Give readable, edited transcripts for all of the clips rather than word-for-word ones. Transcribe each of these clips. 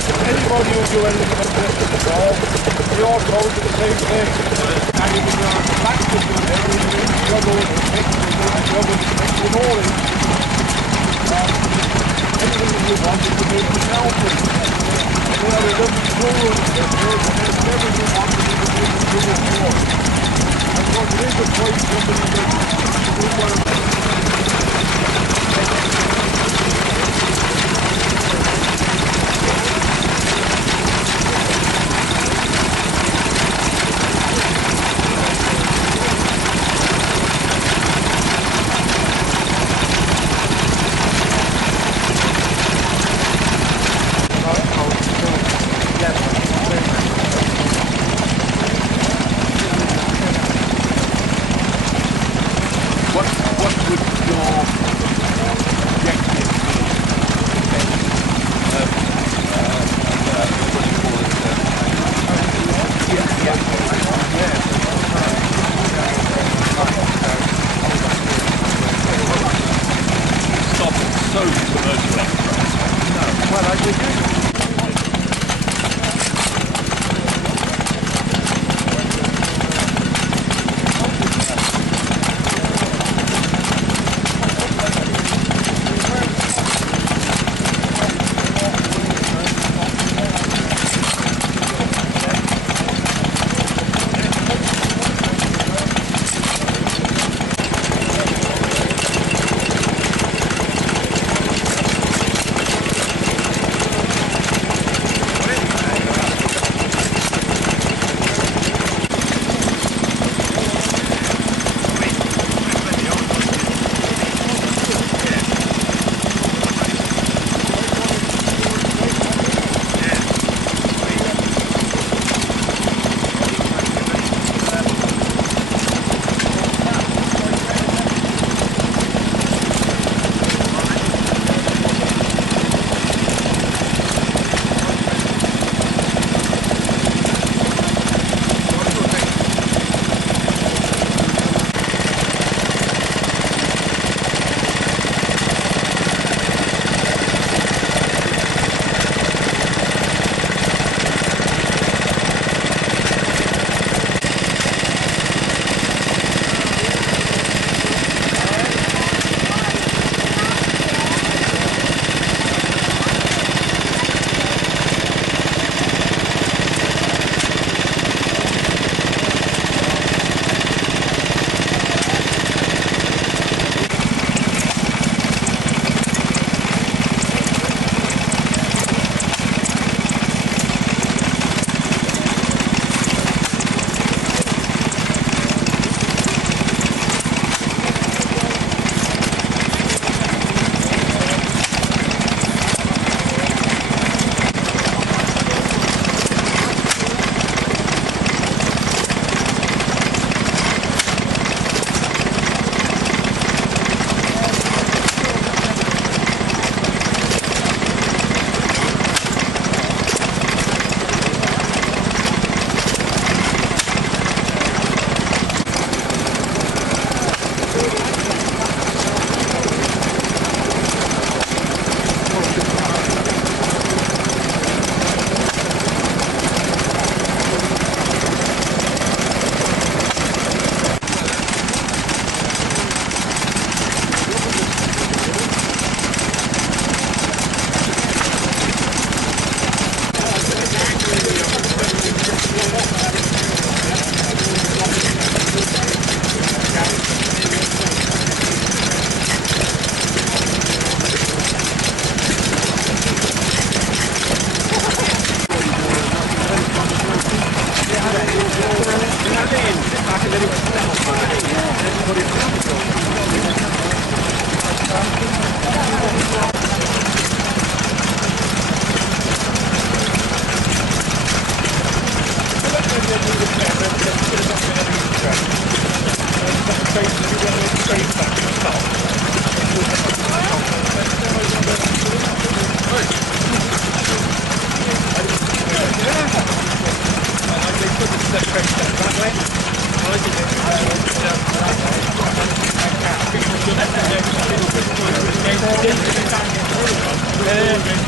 Anybody who do anything like this at the ball, they all go to the same thing. And if you're on the back of the everything, juggle and mix and juggle and mix and all it. Anything that you want, you can do it yourself. You know, it doesn't school and everything you want, you can do it for. And so it is a place somebody that do what Yeah.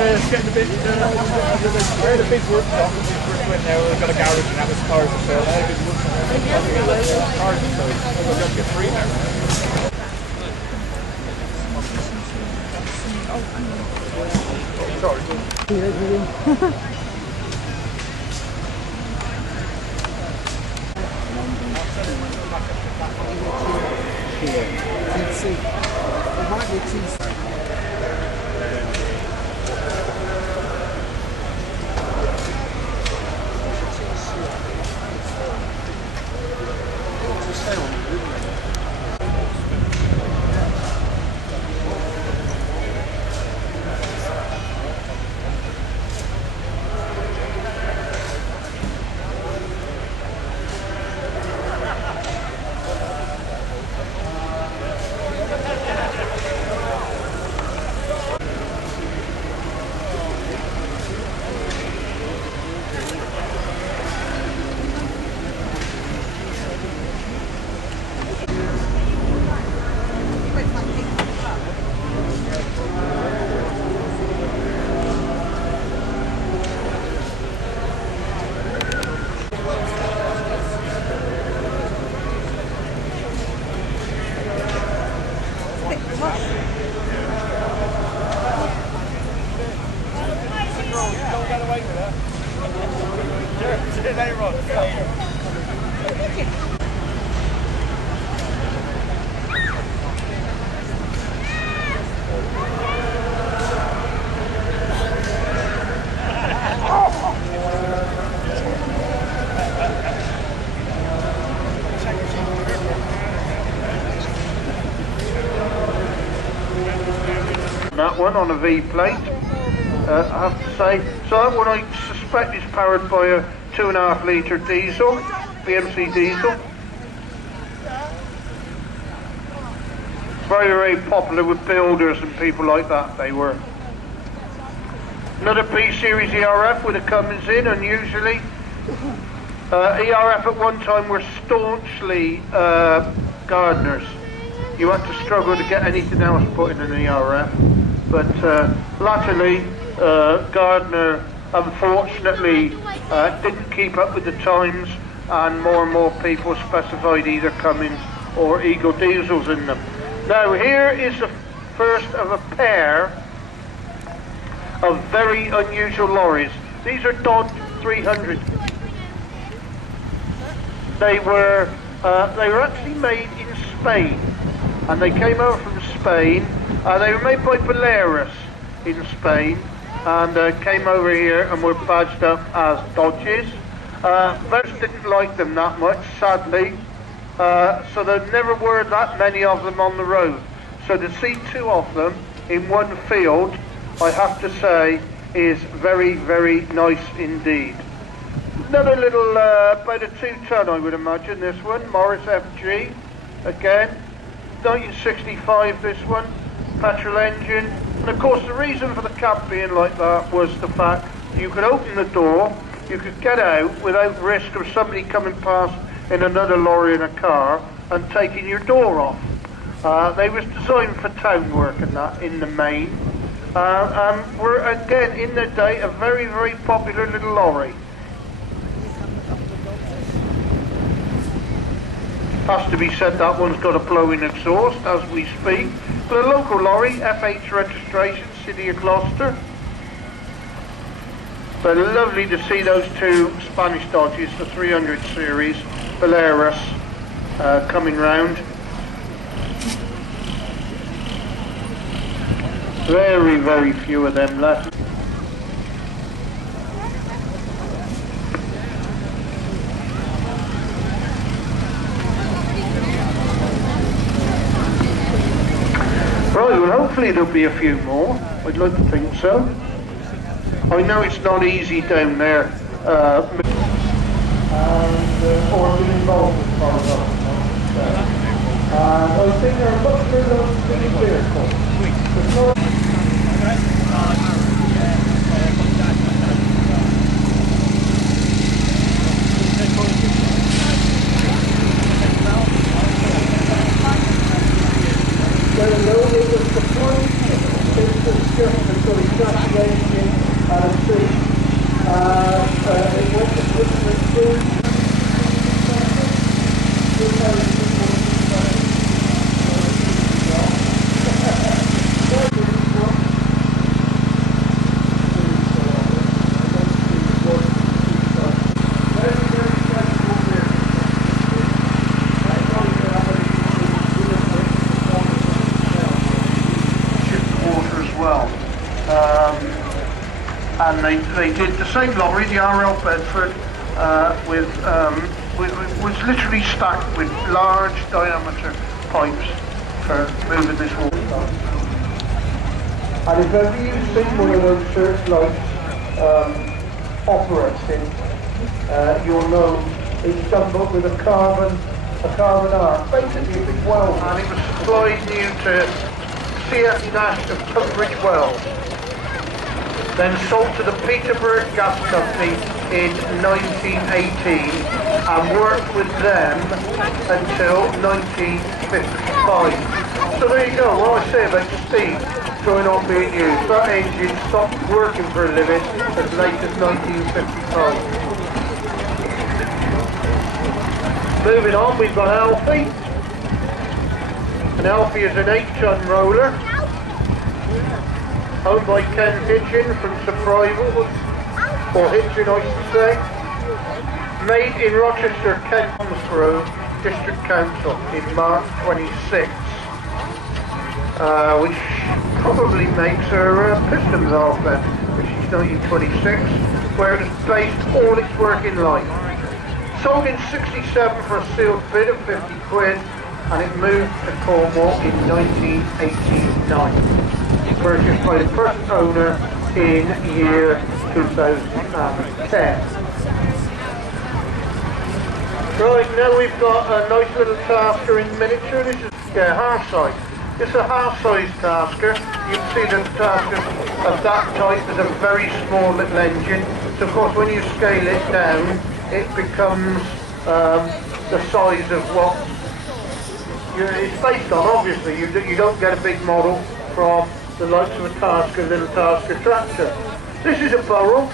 It's getting a bit, we're at a big workshop, we're in there, we've got a garage and that was cars for sale, they're a big workshop, cars for sale, we've got to get free now. Sorry. It might be too. That one on a V plate, I have to say. So that one I suspect is powered by a 2.5 litre diesel, BMC diesel. Very, very popular with builders and people like that, they were. Another P-Series ERF with a Cummins in, unusually. ERF at one time were staunchly gardeners. You had to struggle to get anything else put in an ERF. But latterly, Gardner unfortunately didn't keep up with the times, and more people specified either Cummins or Eagle diesels in them. Now here is the first of a pair of very unusual lorries. These are Dodge 300. They were actually made in Spain, and they came over from Spain. They were made by Balearis in Spain, and came over here and were badged up as Dodges. Most didn't like them that much, sadly, so there never were that many of them on the road. So to see two of them in one field, I have to say, is very, very nice indeed. Another little, about a 2-ton I would imagine, this one, Morris FG, again, 1965 this one, petrol engine. And of course the reason for the cab being like that was the fact you could open the door, you could get out without risk of somebody coming past in another lorry in a car and taking your door off. They was designed for town work and that in the main. And were again in their day a very, very popular little lorry. Has to be said that one's got a blowing exhaust as we speak. But a local lorry, FH registration, City of Gloucester. But lovely to see those two Spanish Dodges, the 300 series, Balearis, coming round. Very, very few of them left. Right, well hopefully there'll be a few more. I'd like to think so. I know it's not easy down there. Or being involved with cars. I think there are much bigger vehicles. And they did the same lorry, the RL Bedford, was literally stacked with large diameter pipes for moving this water. And if ever you've seen one of those searchlights operating, you'll know it's done but with a carbon arm, basically a big weld. And it was supplied new to CF Nash of Tunbridge Wells. Then sold to the Peterborough Gas Company in 1918 and worked with them until 1955. So there you go, what I say about steam going on being used. That engine stopped working for a living as late as 1955. Moving on, we've got Alfie. And Alfie is an 8-ton roller, owned by Ken Hitchin from Survival, or Hitchin I should say. Made in Rochester, Kent Road, District Council in March 26, which probably makes her pistons half then, which is 1926, where it has based all its working life. Sold in 67 for a sealed bid of 50 quid, and it moved to Cornwall in 1989. Purchased by the first owner in year 2010. Right, now we've got a nice little tasker in miniature. This is half size. This is a half size tasker. You can see that the tasker of that type is a very small little engine. So of course when you scale it down, it becomes the size of what it's based on. Obviously, you don't get a big model from the likes of a Tasker, little Tasker tractor. This is a Burrell,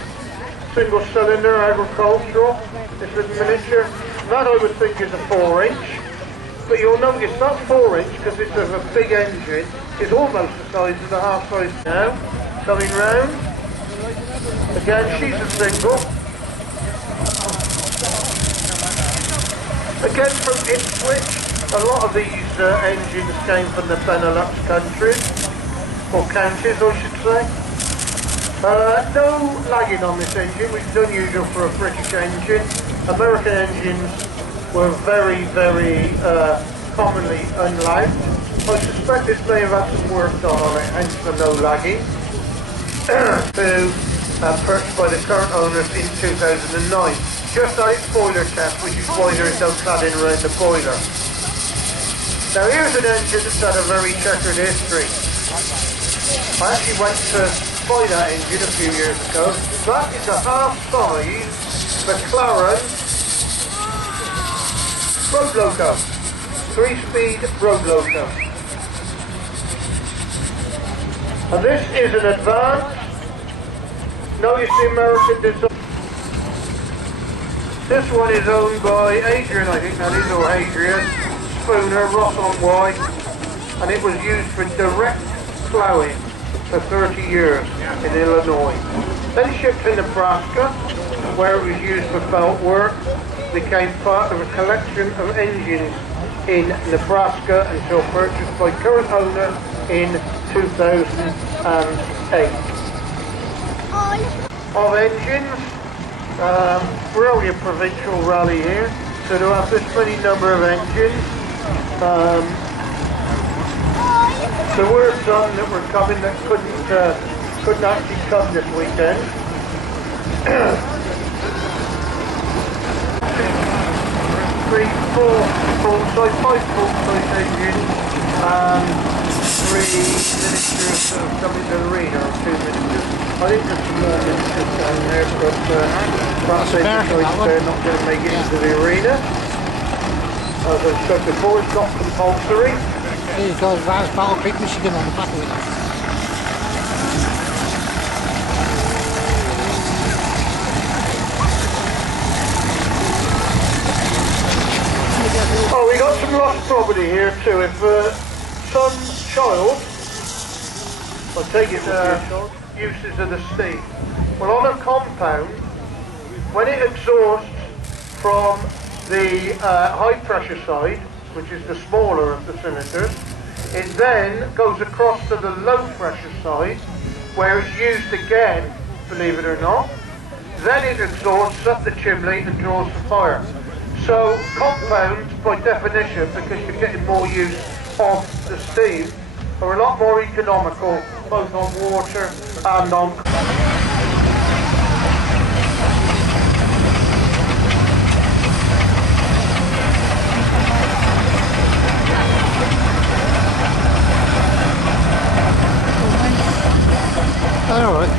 single cylinder, agricultural, this little miniature. That I would think is a 4-inch, but you'll notice that 4-inch, because it's a big engine, is almost the size of the half size now. Coming round, Again, she's a single. Again, from Ipswich. A lot of these engines came from the Benelux countries, or counties I should say. No lagging on this engine, which is unusual for a British engine. American engines were very, very commonly unlagged. I suspect this may have had some work done on it, hence the no lagging. Purchased by the current owners in 2009. Just had its boiler test, which is why there is no cladding around the boiler. Now here's an engine that's had a very checkered history. I actually went to buy that engine a few years ago. That is a half-size McLaren road loco. 3-speed road loco. And this is an advanced, notice the American design. This one is owned by Adrian, I think that is, or Adrian Spooner, Ross on White, and it was used for direct ploughing for 30 years in Illinois. Then shipped to Nebraska, where it was used for belt work, became part of a collection of engines in Nebraska until purchased by current owner in 2008. Of engines, we're only a provincial rally here, so to have this many number of engines, there were some that were coming that couldn't actually come this weekend. 3, 4 full-size, 5 full-size engines, and 3 miniatures that have come into the arena, or 2 miniatures. I think there's some more miniatures down there, but perhaps they're not going to make it into the arena. As I said before, it's not compulsory. Here you go, Vaz Battle Creek, Michigan on the back of it. Oh, we got some lost property here too. If some child, I take it uses of the steam. Well, on a compound, when it exhausts from the high pressure side, which is the smaller of the cylinders, it then goes across to the low pressure side, where it's used again, believe it or not. Then it exhausts up the chimney and draws the fire. So compounds, by definition, because you're getting more use of the steam, are a lot more economical, both on water and on... All right.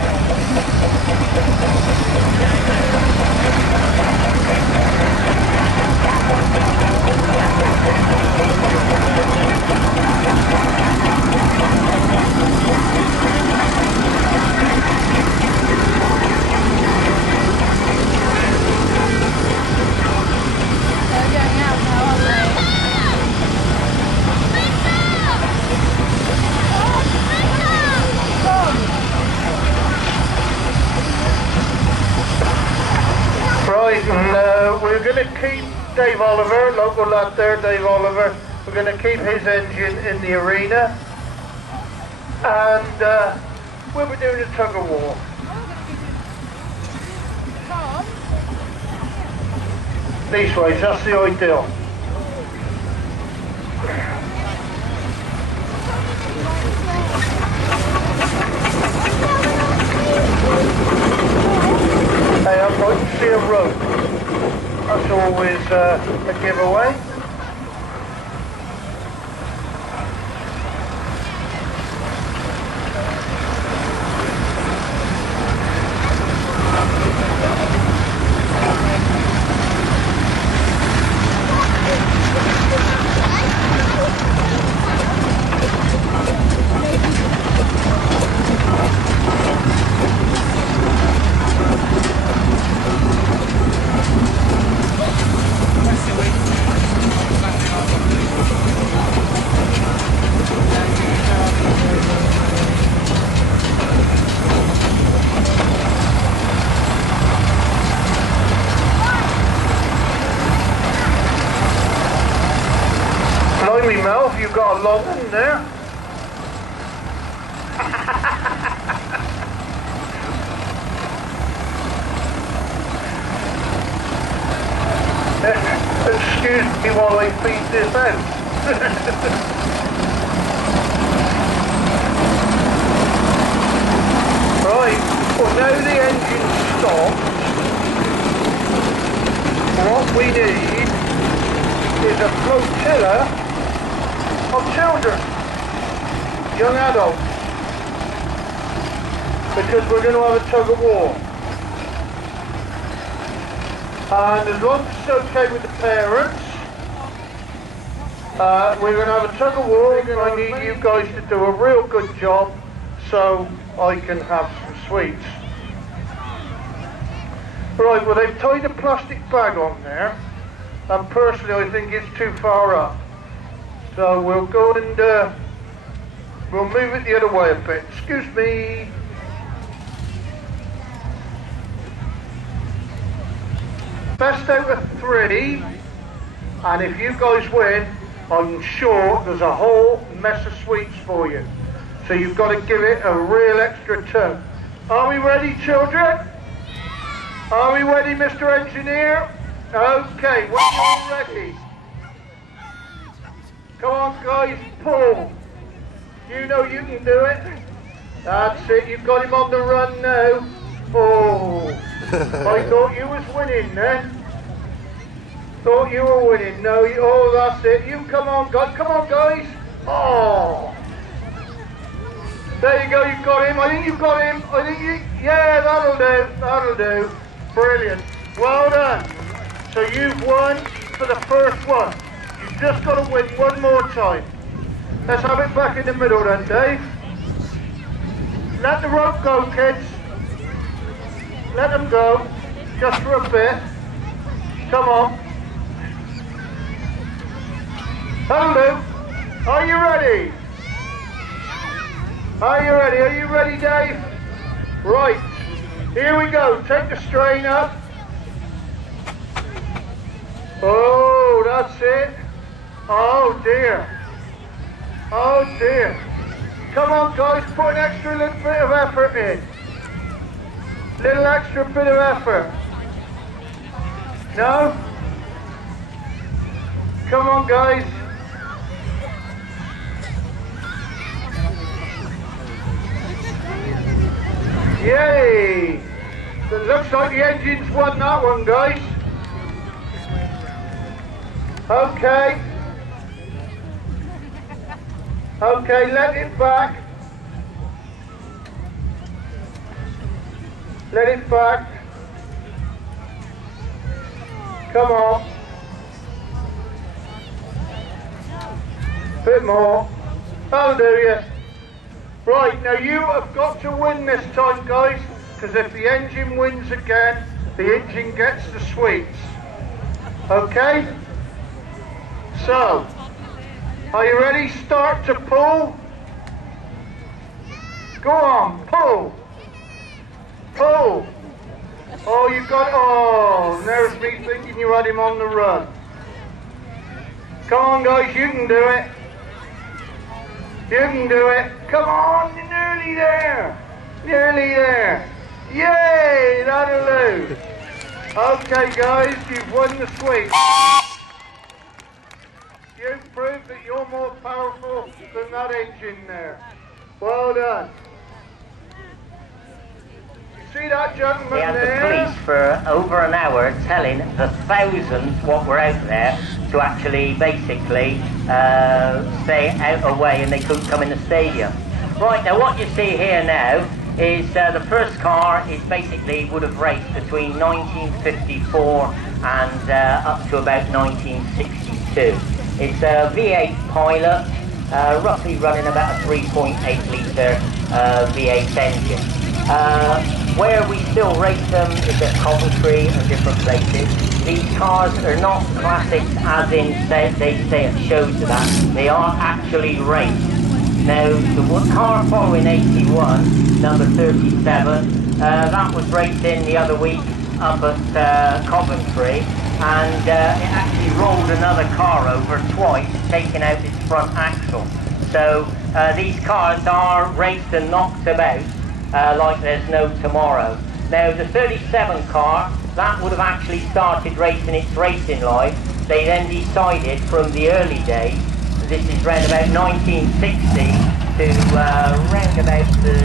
We're going to keep Dave Oliver, local lad there, Dave Oliver. We're going to keep his engine in the arena, and we'll be doing a tug of war. These ways, that's the ideal. Hey, I'd like to see a rope. That's always a giveaway. hungry mouth, you've got a long one there. Excuse me while I feed this out. Right, well now the engine stops, what we need is a flotilla of children, young adults, because we're going to have a tug of war. And as long as it's okay with the parents, we're going to have a tug of war, and I need you guys to do a real good job so I can have some sweets. Right, well they've tied a plastic bag on there, and personally I think it's too far up. So we'll go and we'll move it the other way a bit. Excuse me. Best out of 3, and if you guys win, I'm sure there's a whole mess of sweets for you. So you've got to give it a real extra tug. Are we ready, children? Are we ready, Mr. Engineer? Okay, when you're ready. Come on, guys, pull. You know you can do it. That's it, you've got him on the run now. Oh, I thought you was winning then. Thought you were winning. No, oh, that's it. You come on, guys. Come on, guys. Oh. There you go, you've got him. I think you've got him. I think you, yeah, that'll do. That'll do. Brilliant. Well done. So you've won for the first one. You've just got to win one more time. Let's have it back in the middle then, Dave. Let the rope go, kids. Let them go. Just for a bit. Come on. That'll do. Are you ready? Are you ready? Are you ready, Dave? Right. Here we go. Take the strain up. Oh, that's it. Oh, dear. Oh, dear. Come on, guys. Put an extra little bit of effort in. Little extra bit of effort. No? Come on, guys. Yay! It looks like the engine's won that one, guys. Okay. Okay, let it back. Let it back. Come on. Bit more. That'll do you. Right, now you have got to win this time, guys, because if the engine wins again, the engine gets the sweets. Okay? So, are you ready? Start to pull. Go on, pull. Pull. Oh, you got, oh, there's me thinking you had him on the run. Come on, guys, you can do it. You can do it. Come on, you're nearly there. Nearly there. Yay, that'll do. Okay, guys, you've won the sweet. You've proved that you're more powerful than that engine there. Well done. See that gentleman there? They had the police for over an hour telling the thousands what were out there to actually basically stay out of the way and they couldn't come in the stadium. Right, now what you see here now is the first car is basically would have raced between 1954 and up to about 1962. It's a V8 Pilot, roughly running about a 3.8 litre V8 engine. Where we still race them is at Coventry and different places. These cars are not classics as in they say at shows to that. They are actually raced. Now the car following 81, number 37, that was raced in the other week up at Coventry. and it actually rolled another car over twice, taking out its front axle. So these cars are raced and knocked about like there's no tomorrow. Now the 37 car, that would have actually started racing its racing life. They then decided from the early days, this is round about 1960 to round about the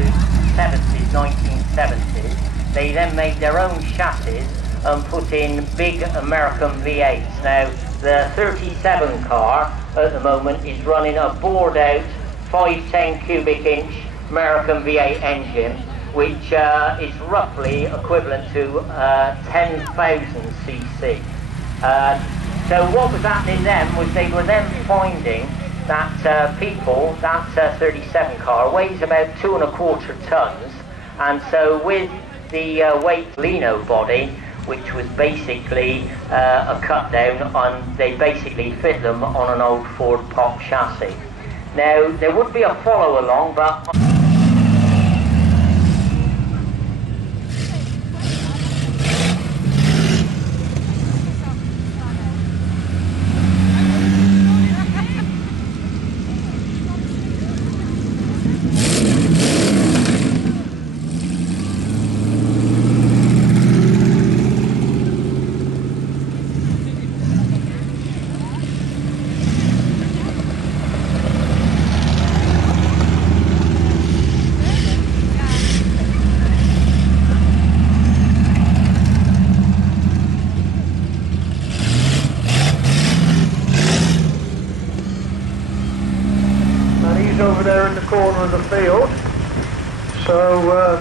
70s, 1970s, they then made their own chassis and put in big American V8s. Now the 37 car at the moment is running a bored out 510 cubic inch American V8 engine, which is roughly equivalent to 10,000 cc. So what was happening then was they were then finding that that 37 car weighs about 2¼ tons, and so with the weight Lino body, which was basically a cut down on, they basically fit them on an old Ford Pop chassis. Now there would be a follow along, but over there in the corner of the field, so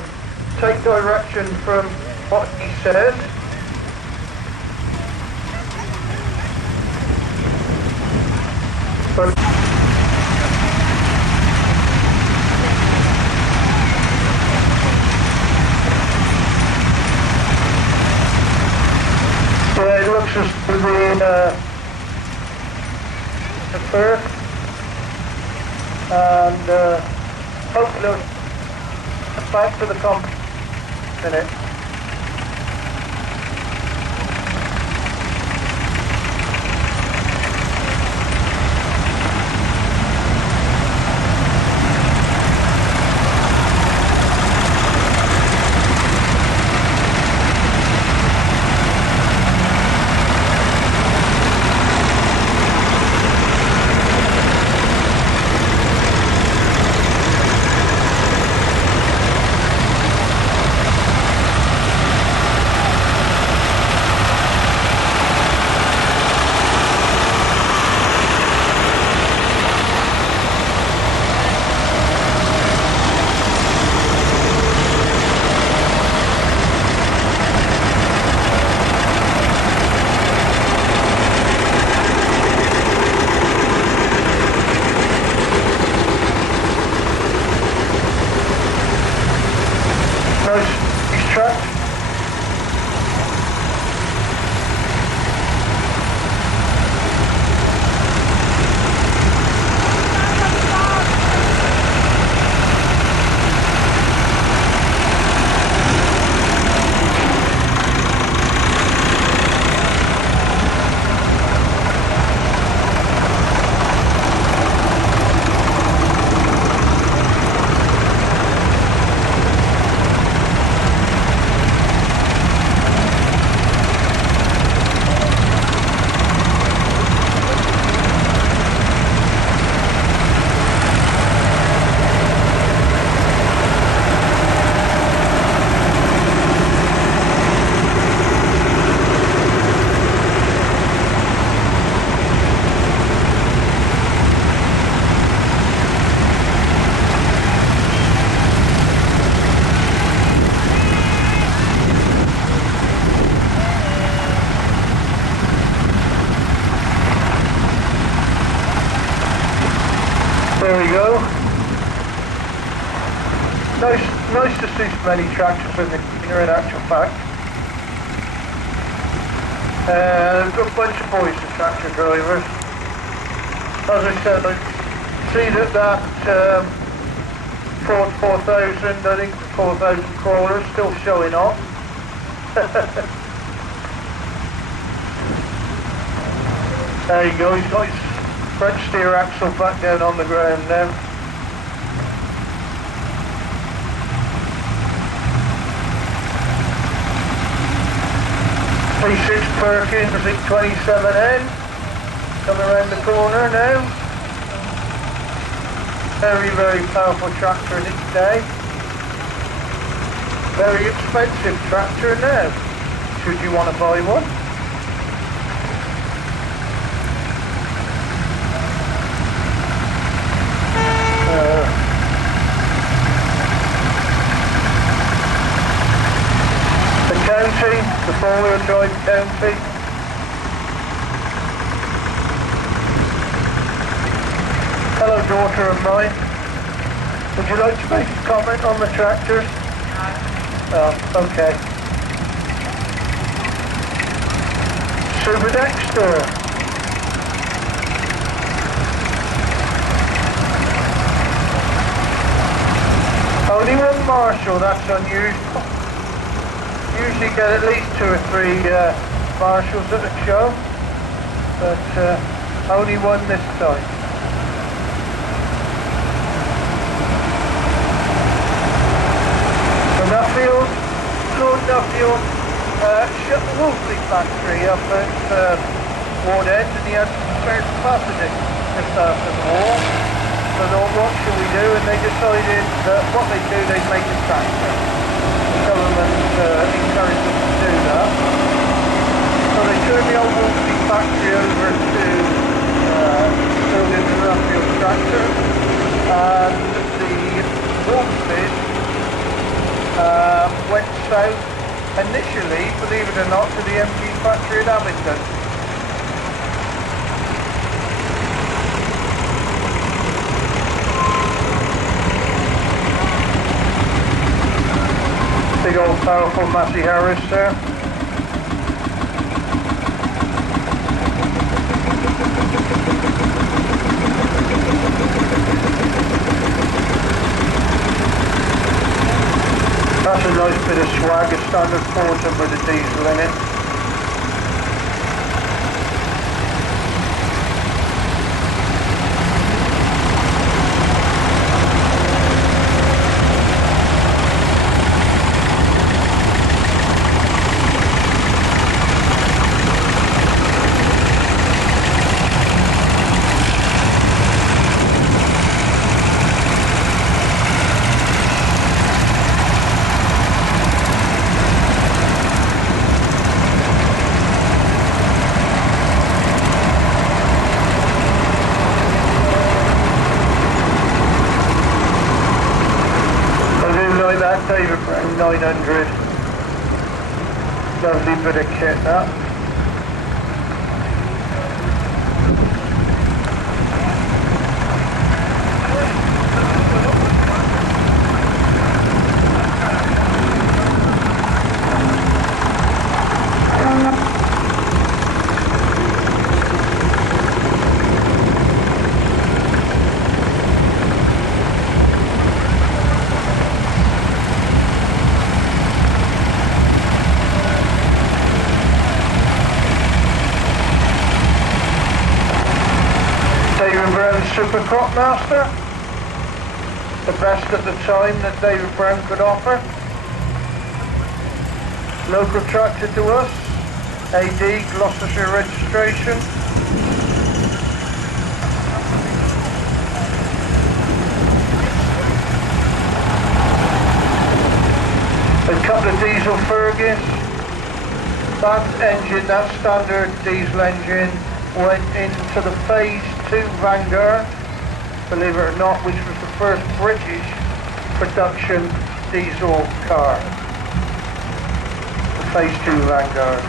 take direction from what he says. But yeah, it looks as to be the first. And hopefully I'll back to the comp in it. He's trapped. There we go. Nice to see so many tractors in the cleaner in actual fact. A good bunch of boys, the tractor drivers. As I said, I see that Ford 4000, I think the 4000 crawler is still showing off. There you go, he's got his front steer axle back down on the ground now. P6 Perkins, I think 27N, coming around the corner now. Very, very powerful tractor in its day. Very expensive tractor now, should you want to buy one. The four-wheel drive county. Hello, daughter of mine. Would you like to make a comment on the tractor? Oh, okay. Super Dexter. Only one Marshall, that's unusual. Usually get at least 2 or 3 Marshalls at a show, but only one this time. So Nuffield, Lord Nuffield shut the Wolseley factory up at Ward End, and he had some spare capacity just after the war. So they thought, what should we do? And they decided that what they'd do, they'd make a tractor. Government encouraged them to do that. So they turned the old Wolseley factory over to building the Nuffield tractor, and the Wolsleys went south initially, believe it or not, to the MG factory at Abingdon. Big old powerful Massey Harris there. That's a nice bit of swag, a standard Fortum with a diesel in it. David Brown 900. Lovely bit of kit that. Super Crop Master, the best at the time that David Brown could offer. Local tractor to us, AD, Gloucestershire registration. A couple of diesel Fergus. That engine, that standard diesel engine, went into the Phase 2 Vanguard, believe it or not, which was the first British production diesel car. The Phase 2 Vanguard.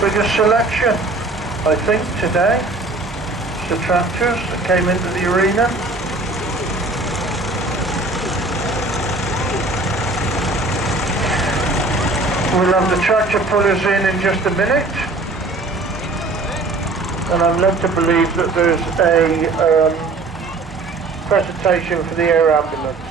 biggest selection, I think, today. It's the tractors that came into the arena. We'll have the tractor pullers in just a minute. And I'm led to believe that there's a presentation for the air ambulance.